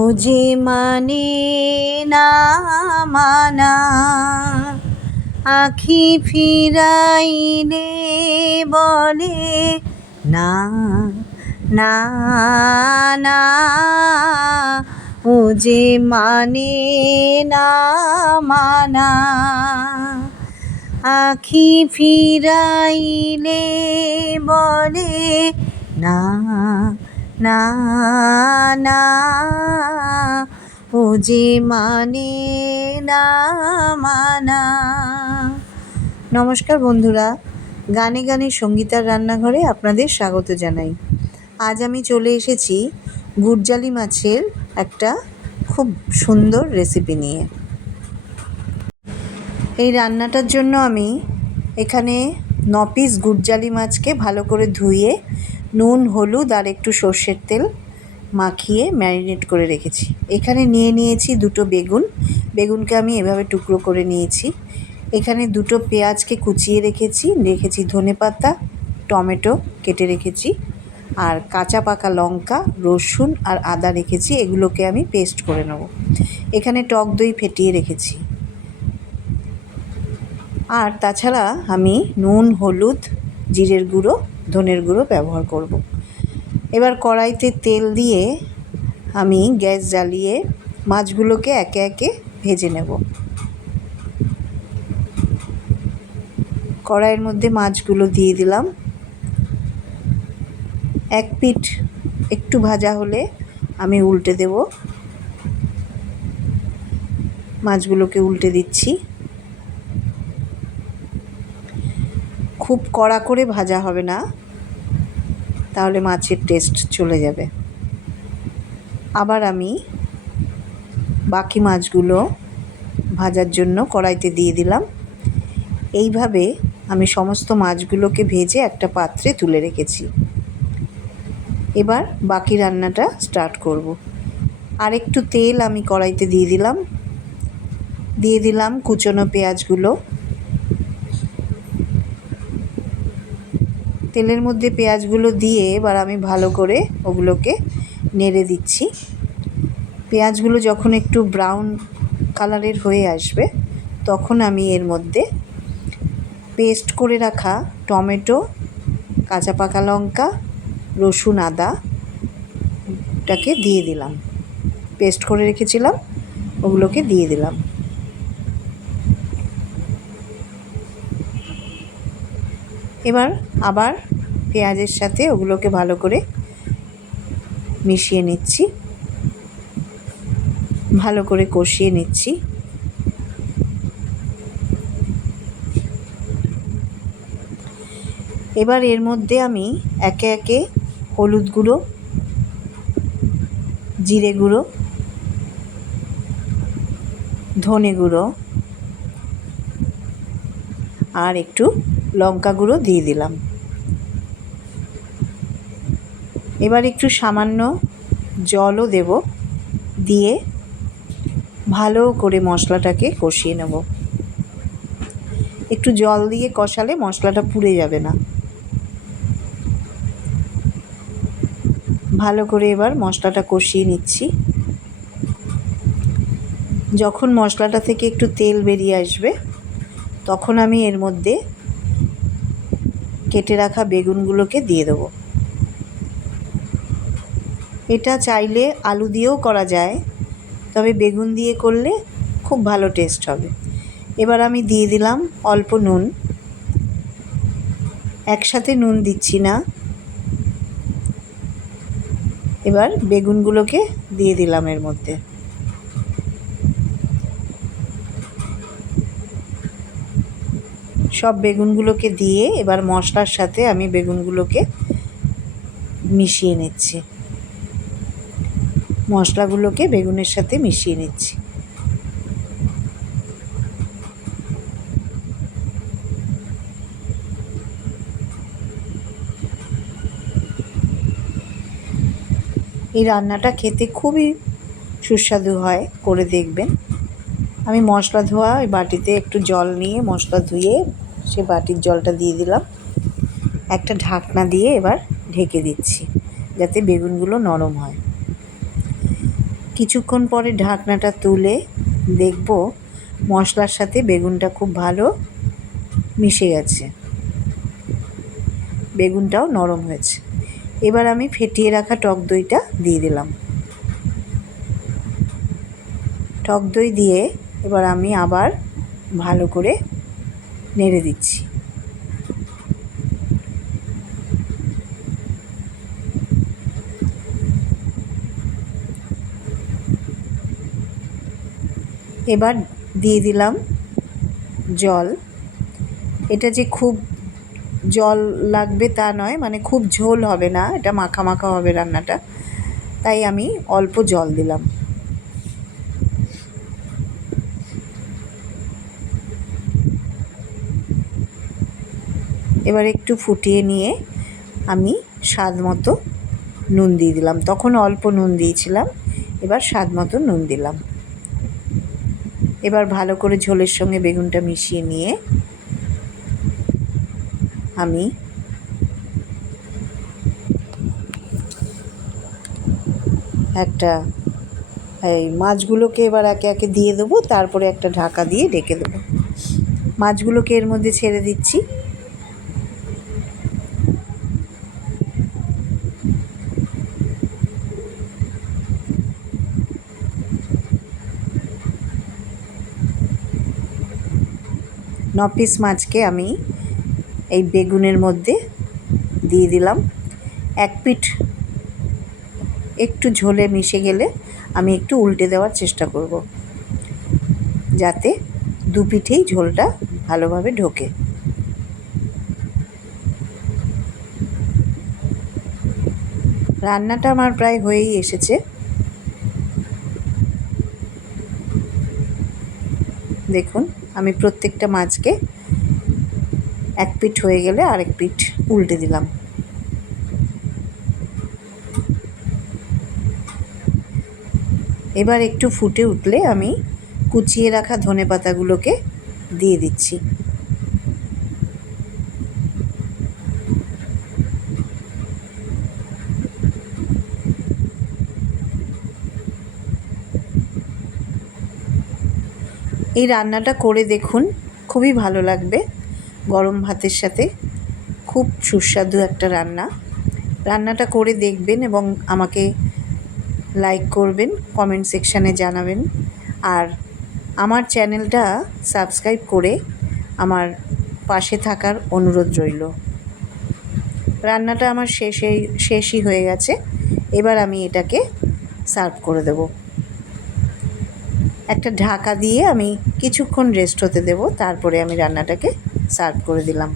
ও যে মানে না মানা, আখি ফিরাইলে বলে না না না। ও যে মানে না মানা, আখি ফিরাইলে বলে না না না। ও যে মানে না মানা। নমস্কার বন্ধুরা, গানে গানে সঙ্গীতার রান্নাঘরে আপনাদের স্বাগত জানাই। আজ আমি চলে এসেছি গুড়জালি মাছের একটা খুব সুন্দর রেসিপি নিয়ে। এই রান্নাটার জন্য আমি এখানে 9 পিস গুড়জালি মাছকে ভালো করে ধুয়ে নুন, হলুদ আর একটু সর্ষের তেল মাখিয়ে ম্যারিনেট করে রেখেছি। এখানে নিয়েছি 2টো বেগুন। বেগুনকে আমি এভাবে টুকরো করে নিয়েছি। এখানে 2টো পেঁয়াজকে কুচিয়ে রেখেছি ধনেপাতা, টমেটো কেটে রেখেছি, আর কাঁচা পাকা লঙ্কা, রসুন আর আদা রেখেছি। এগুলোকে আমি পেস্ট করে নেব। এখানে টক দই ফেটিয়ে রেখেছি। আর তাছাড়া আমি নুন, হলুদ, জিরের গুঁড়ো, ধনের গুঁড়ো ব্যবহার করব। এবার কড়াইতে তেল দিয়ে আমি গ্যাস জ্বালিয়ে মাছগুলোকে একে একে ভেজে নেব। কড়াইয়ের মধ্যে মাছগুলো দিয়ে দিলাম। এক পিঠ একটু ভাজা হলে আমি উল্টে দেব। মাছগুলোকে উল্টে দিচ্ছি। খুব কড়া করে ভাজা হবে না, তাহলে মাছের টেস্ট চলে যাবে। আবার আমি বাকি মাছগুলো ভাজার জন্য কড়াইতে দিয়ে দিলাম। এইভাবে আমি সমস্ত মাছগুলোকে ভেজে একটা পাত্রে তুলে রেখেছি। এবার বাকি রান্নাটা স্টার্ট করব। আর একটু তেল আমি কড়াইতে দিয়ে দিলাম কুচনো পেঁয়াজগুলো। তেলের মধ্যে পেঁয়াজগুলো দিয়ে এবার আমি ভালো করে ওগুলোকে নেড়ে দিচ্ছি। পেঁয়াজগুলো যখন একটু ব্রাউন কালারের হয়ে আসবে, তখন আমি এর মধ্যে পেস্ট করে রাখা টমেটো, কাঁচা পাকা লঙ্কা, রসুন, আদাটাকে দিয়ে দিলাম। পেস্ট করে রেখেছিলাম, ওগুলোকে দিয়ে দিলাম। এবার আবার পেঁয়াজের সাথে ওগুলোকে ভালো করে মিশিয়ে নিচ্ছি, ভালো করে কষিয়ে নিচ্ছি। এবার এর মধ্যে আমি একে একে হলুদ গুঁড়ো, জিরে গুঁড়ো, ধনে গুঁড়ো আর একটু লঙ্কা গুঁড়ো দিয়ে দিলাম। এবার একটু সামান্য জলও দেব, দিয়ে ভালো করে মশলাটাকে কষিয়ে নেব। একটু জল দিয়ে কষালে মশলাটা পুড়ে যাবে না। ভালো করে এবার মশলাটা কষিয়ে নিচ্ছি। যখন মশলাটা থেকে একটু তেল বেরিয়ে আসবে, তখন আমি এর মধ্যে কেটে রাখা বেগুনগুলোকে দিয়ে দেবো। এটা চাইলে আলু দিয়েও করা যায়, তবে বেগুন দিয়ে করলে খুব ভালো টেস্ট হবে। এবার আমি দিয়ে দিলাম অল্প নুন। একসাথে নুন দিচ্ছি না। এবার বেগুনগুলোকে দিয়ে দিলাম এর মধ্যে। সব বেগুনগুলোকে দিয়ে এবার মশলার সাথে আমি বেগুনগুলোকে মিশিয়ে নিচ্ছি। মশলাগুলোকে বেগুনের সাথে মিশিয়ে নিচ্ছি। এই রান্নাটা খেতে খুবই সুস্বাদু হয়, করে দেখবেন। আমি মশলা ধোয়া ওই বাটিতে একটু জল নিয়ে মশলা ধুয়ে সে বাটির জলটা দিয়ে দিলাম। একটা ঢাকনা দিয়ে এবার ঢেকে দিচ্ছি, যাতে বেগুনগুলো নরম হয়। কিছুক্ষণ পরে ঢাকনাটা তুলে দেখব মশলার সাথে বেগুনটা খুব ভালো মিশে গেছে, বেগুনটাও নরম হয়েছে। এবার আমি ফেটিয়ে রাখা টক দইটা দিয়ে দিলাম। টক দই দিয়ে এবার আমি আবার ভালো করে নেড়ে দিচ্ছি। এবার দিয়ে দিলাম জল। এটা যে খুব জল লাগবে তা নয়, মানে খুব ঝোল হবে না, এটা মাখা মাখা হবে রান্নাটা, তাই আমি অল্প জল দিলাম। এবার একটু ফুটিয়ে নিয়ে আমি স্বাদ মতো নুন দিয়ে দিলাম। তখন অল্প নুন দিয়েছিলাম, এবার স্বাদ মতো নুন দিলাম। এবার ভালো করে ঝোলের সঙ্গে বেগুনটা মিশিয়ে নিয়ে আমি এই মাছগুলোকে এবার একে একে দিয়ে দেবো, তারপরে একটা ঢাকা দিয়ে ঢেকে দেবো। মাছগুলোকে এর মধ্যে ছেড়ে দিচ্ছি। পিস মাছকে আমি এই বেগুনের মধ্যে দিয়ে দিলাম। এক পিঠ একটু ঝোলে মিশে গেলে আমি একটু উল্টে দেওয়ার চেষ্টা করব, যাতে দু পিঠেই ঝোলটা ভালোভাবে ঢোকে। রান্নাটা আমার প্রায় হয়েই এসেছে। দেখুন, আমি প্রত্যেকটা মাছকে এক পিঠ হয়ে গেলে আরেক পিঠ উল্টে দিলাম। এবার একটু ফুটে উঠলে আমি কুচিয়ে রাখা ধনেপাতাগুলোকে দিয়ে দিচ্ছি। এই রান্নাটা করে দেখুন, খুবই ভালো লাগবে গরম ভাতের সাথে। খুব সুস্বাদু একটা রান্না। রান্নাটা করে দেখবেন এবং আমাকে লাইক করবেন, কমেন্ট সেকশানে জানাবেন, আর আমার চ্যানেলটা সাবস্ক্রাইব করে আমার পাশে থাকার অনুরোধ রইল। রান্নাটা আমার শেষই হয়ে গেছে। এবার আমি এটাকে সার্ভ করে দেব। একটা ঢাকা দিয়ে আমি কিছুক্ষণ রেস্ট হতে দেব, তারপরে আমি রান্নাটাকে সার্ভ করে দিলাম।